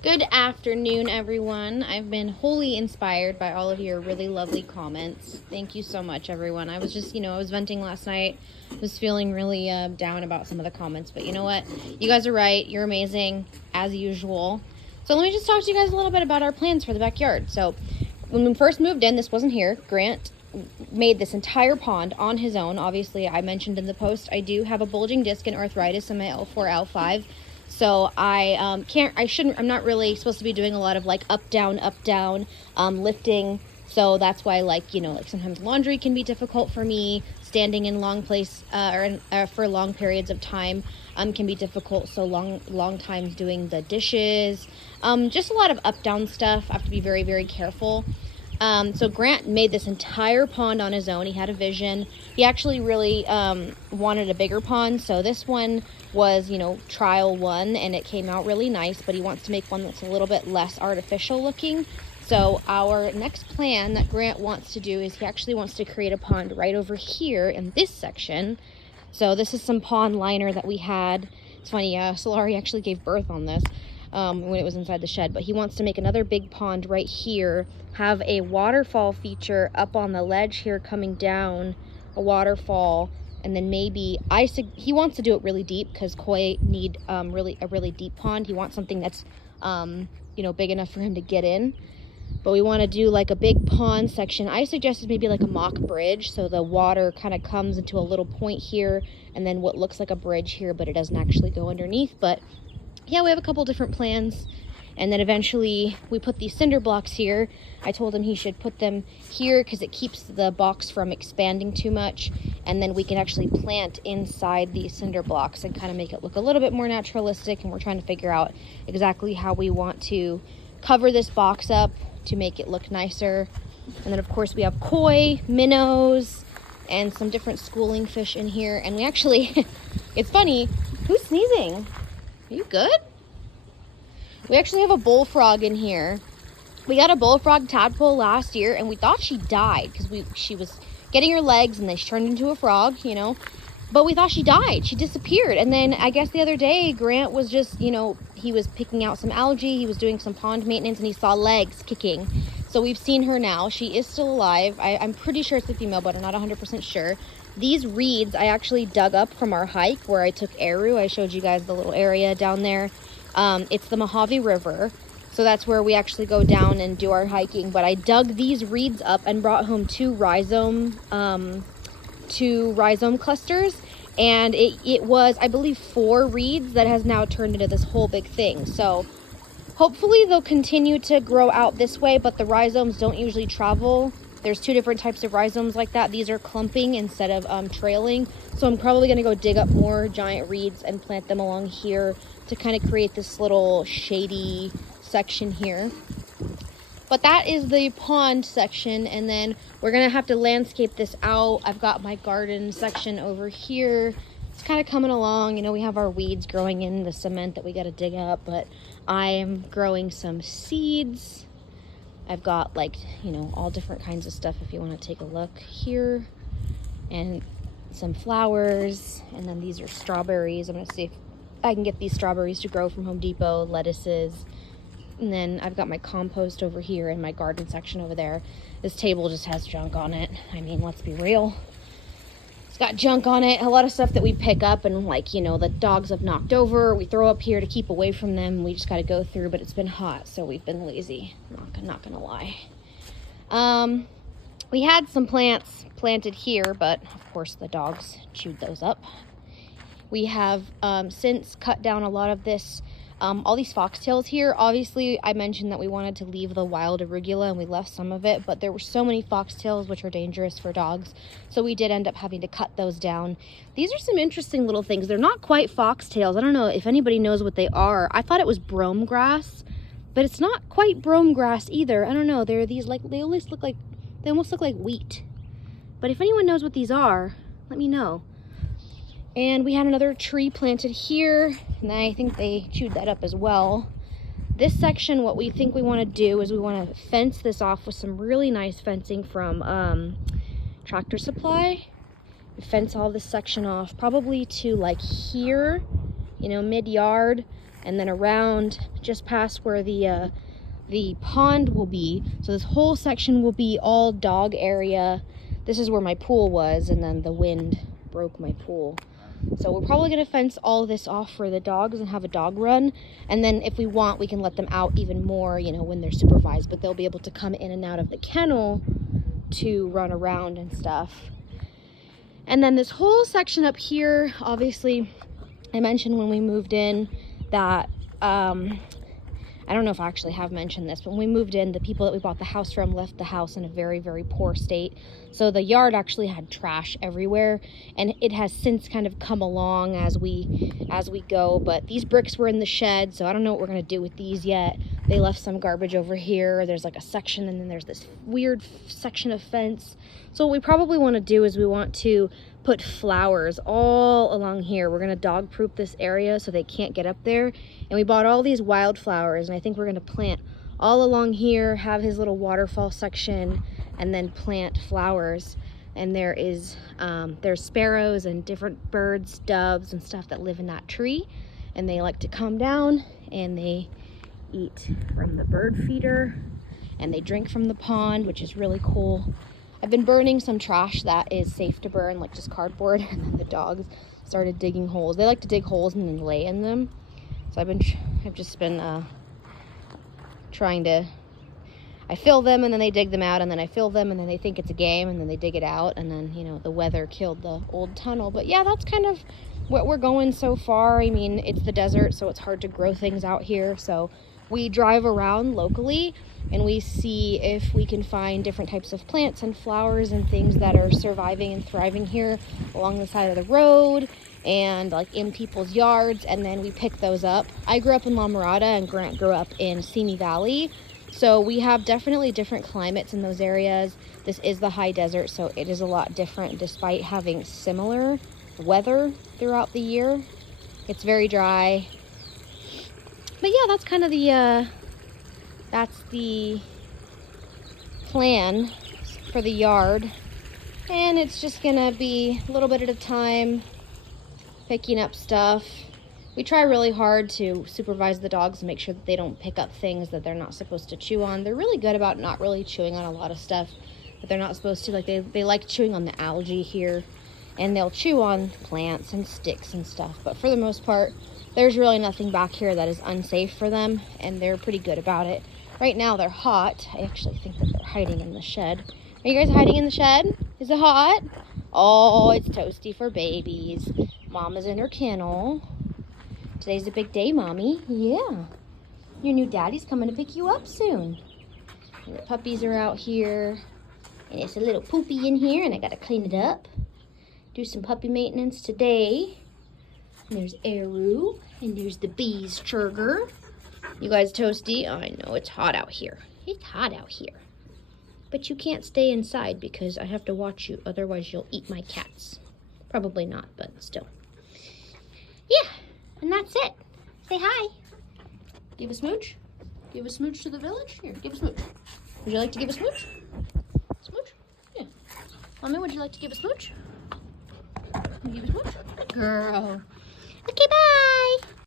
Good afternoon, everyone. I've been wholly inspired by all of your really lovely comments. Thank you so much, everyone. I was just, I was venting last night. Was feeling really down about some of the comments, but you know what? You guys are right. You're amazing, as usual. So let me just talk to you guys a little bit about our plans for the backyard. So when we first moved in, this wasn't here. Grant made this entire pond on his own. Obviously, I mentioned in the post, I do have a bulging disc and arthritis in my L4, L5. So I'm not really supposed to be doing a lot of like up, down, lifting. So that's why like sometimes laundry can be difficult for me. Standing in long place for long periods of time can be difficult. So long times doing the dishes, just a lot of up, down stuff. I have to be very, very careful. So Grant made this entire pond on his own. He had a vision. He actually really wanted a bigger pond. So this one was, trial one, and it came out really nice, but he wants to make one that's a little bit less artificial looking. So our next plan that Grant wants to do is he actually wants to create a pond right over here in this section. So this is some pond liner that we had. It's funny, Solari actually gave birth on this. When it was inside the shed, but he wants to make another big pond right here, have a waterfall feature up on the ledge here coming down, a waterfall, and then maybe he wants to do it really deep because koi need a really deep pond. He wants something that's big enough for him to get in, but we want to do like a big pond section. I suggested maybe like a mock bridge, so the water kind of comes into a little point here and then what looks like a bridge here, but it doesn't actually go underneath. But yeah, we have a couple different plans, and then eventually we put these cinder blocks here. I told him he should put them here because it keeps the box from expanding too much, and then we can actually plant inside these cinder blocks and kind of make it look a little bit more naturalistic. And we're trying to figure out exactly how we want to cover this box up to make it look nicer. And then of course we have koi, minnows, and some different schooling fish in here. And we actually it's funny, who's sneezing? Are you good? We actually have a bullfrog in here. We got a bullfrog tadpole last year, and we thought she died because she was getting her legs, and then she turned into a frog, But we thought she died. She disappeared. And then I guess the other day, Grant was just, he was picking out some algae. He was doing some pond maintenance, and he saw legs kicking. So we've seen her now. She is still alive. I'm pretty sure it's a female, but I'm not 100% sure. These reeds I actually dug up from our hike where I took Eru. I showed you guys the little area down there. It's the Mojave River. So that's where we actually go down and do our hiking. But I dug these reeds up and brought home two rhizome clusters. And it was, I believe, 4 reeds that has now turned into this whole big thing. So hopefully they'll continue to grow out this way, but the rhizomes don't usually travel. There's 2 different types of rhizomes like that. These are clumping instead of trailing. So I'm probably gonna go dig up more giant reeds and plant them along here to kind of create this little shady section here. But that is the pond section, and then we're gonna have to landscape this out. I've got my garden section over here. It's kind of coming along. We have our weeds growing in the cement that we gotta dig up, but I'm growing some seeds. I've got all different kinds of stuff if you want to take a look here, and some flowers, and then these are strawberries. I'm going to see if I can get these strawberries to grow from Home Depot, lettuces, and then I've got my compost over here and my garden section over there. This table just has junk on it. I mean, let's be real. It's got junk on it, a lot of stuff that we pick up and the dogs have knocked over, we throw up here to keep away from them. We just got to go through, but it's been hot, so we've been lazy. Not gonna lie. We had some plants planted here, but of course the dogs chewed those up. We have since cut down a lot of this, all these foxtails here. Obviously, I mentioned that we wanted to leave the wild arugula, and we left some of it, but there were so many foxtails, which are dangerous for dogs, so we did end up having to cut those down. These are some interesting little things. They're not quite foxtails. I don't know if anybody knows what they are. I thought it was brome grass, but it's not quite brome grass either. I don't know. They're these they almost look like wheat. But if anyone knows what these are, let me know. And we had another tree planted here, and I think they chewed that up as well. This section, what we think we want to do is we want to fence this off with some really nice fencing from Tractor Supply. Fence all this section off, probably to like here, mid-yard, and then around just past where the pond will be. So this whole section will be all dog area. This is where my pool was, and then the wind broke my pool. So we're probably going to fence all of this off for the dogs and have a dog run. And then if we want, we can let them out even more, you know, when they're supervised. But they'll be able to come in and out of the kennel to run around and stuff. And then this whole section up here, obviously, I mentioned when we moved in that, I don't know if I actually have mentioned this, but when we moved in, the people that we bought the house from left the house in a very, very poor state. So the yard actually had trash everywhere, and it has since kind of come along as we go. But these bricks were in the shed, so I don't know what we're gonna do with these yet. They left some garbage over here. There's like a section, and then there's this weird section of fence. So what we probably want to do is we want to put flowers all along here. We're gonna dog proof this area so they can't get up there. And we bought all these wildflowers, and I think we're gonna plant all along here, have his little waterfall section, and then plant flowers. And there is there's sparrows and different birds, doves and stuff that live in that tree, and they like to come down and they eat from the bird feeder, and they drink from the pond, which is really cool. I've been burning some trash that is safe to burn, like just cardboard, and then the dogs started digging holes. They like to dig holes and then lay in them. So I've just been trying to, I fill them and then they dig them out, and then I fill them and then they think it's a game and then they dig it out, and then, you know, the weather killed the old tunnel. But yeah, that's kind of what we're going so far. I mean, it's the desert, so it's hard to grow things out here. So we drive around locally and we see if we can find different types of plants and flowers and things that are surviving and thriving here along the side of the road and like in people's yards, and then we pick those up. I grew up in La Mirada and Grant grew up in Simi Valley, so we have definitely different climates in those areas. This is the high desert, so it is a lot different despite having similar weather throughout the year. It's very dry. But yeah, that's kind of the plan for the yard. And it's just gonna be a little bit at a time, picking up stuff. We try really hard to supervise the dogs and make sure that they don't pick up things that they're not supposed to chew on. They're really good about not really chewing on a lot of stuff that they're not supposed to. Like they like chewing on the algae here, and they'll chew on plants and sticks and stuff. But for the most part, there's really nothing back here that is unsafe for them, and they're pretty good about it. Right now they're hot. I actually think that they're hiding in the shed. Are you guys hiding in the shed? Is it hot? Oh, it's toasty for babies. Mama's in her kennel. Today's a big day, Mommy. Yeah. Your new daddy's coming to pick you up soon. And the puppies are out here. And it's a little poopy in here, and I gotta clean it up. Do some puppy maintenance today. And there's Eru, and there's the bees churger. You guys toasty? Oh, I know, it's hot out here. It's hot out here. But you can't stay inside because I have to watch you, otherwise you'll eat my cats. Probably not, but still. Yeah, and that's it. Say hi. Give a smooch. Give a smooch to the village. Here, give a smooch. Would you like to give a smooch? Smooch? Yeah. Mommy, would you like to give a smooch? Can you give a smooch? Good girl. Okay, bye.